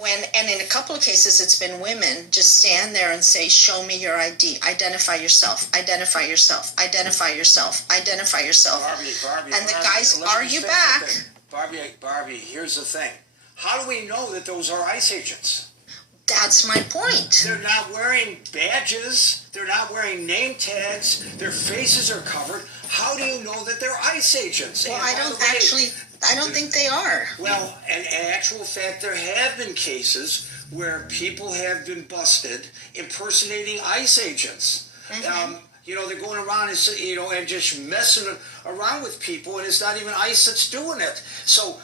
And in a couple of cases, it's been women just stand there and say, "Show me your ID. Identify yourself. Identify yourself. Identify yourself. Identify yourself." Barbie, and the guys argue back. Barbie, here's the thing. How do we know that those are ICE agents? That's my point. They're not wearing badges. They're not wearing name tags. Their faces are covered. How do you know that they're ICE agents? Well, I don't think they are. Well, in actual fact, there have been cases where people have been busted impersonating ICE agents. Mm-hmm. They're going around and just messing around with people, and it's not even ICE that's doing it. So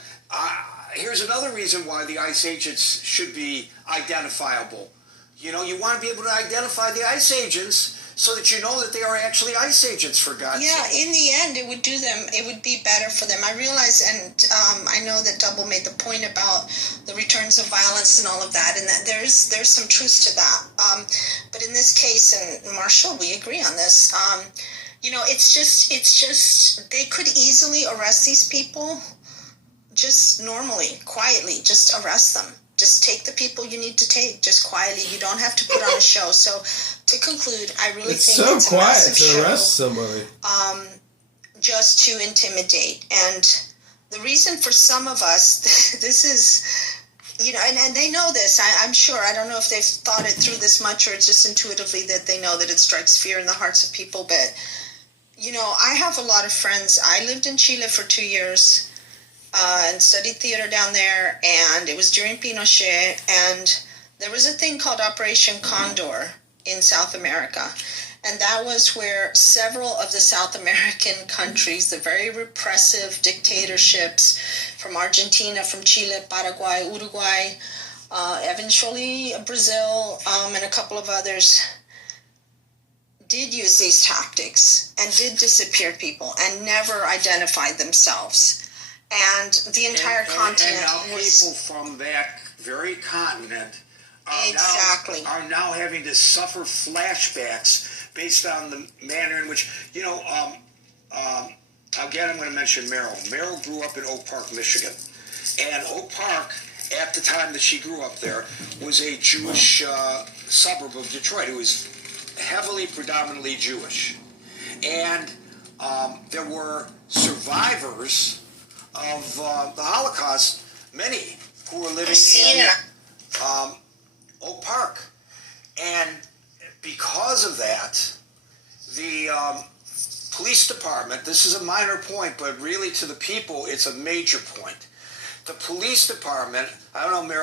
here's another reason why the ICE agents should be identifiable. You want to be able to identify the ICE agents so that you know that they are actually ICE agents, for God's sake. Yeah, in the end, it would be better for them. I realize, and I know that Double made the point about the returns of violence and all of that, and that there's some truth to that. But in this case, and Marshall, we agree on this, it's just, they could easily arrest these people just normally, quietly, just arrest them. Just take the people you need to take, just quietly. You don't have to put on a show. So, to conclude, I really think it's so quiet to arrest somebody. Just to intimidate. And the reason for some of us, this is, and they know this, I'm sure. I don't know if they've thought it through this much, or it's just intuitively that they know that it strikes fear in the hearts of people. But, I have a lot of friends. I lived in Chile for 2 years. And studied theater down there, and it was during Pinochet, and there was a thing called Operation Condor in South America, and that was where several of the South American countries, the very repressive dictatorships from Argentina, from Chile, Paraguay, Uruguay, eventually Brazil, and a couple of others, did use these tactics and did disappear people and never identified themselves. And the entire continent and now was... people from that very continent are now having to suffer flashbacks based on the manner in which, again, I'm going to mention Meryl. Meryl grew up in Oak Park, Michigan. And Oak Park, at the time that she grew up there, was a Jewish suburb of Detroit. It was heavily, predominantly Jewish. And there were survivors of the Holocaust, many who were living in Oak Park. And because of that, the police department, this is a minor point, but really to the people, it's a major point. The police department, I don't know, Mayor,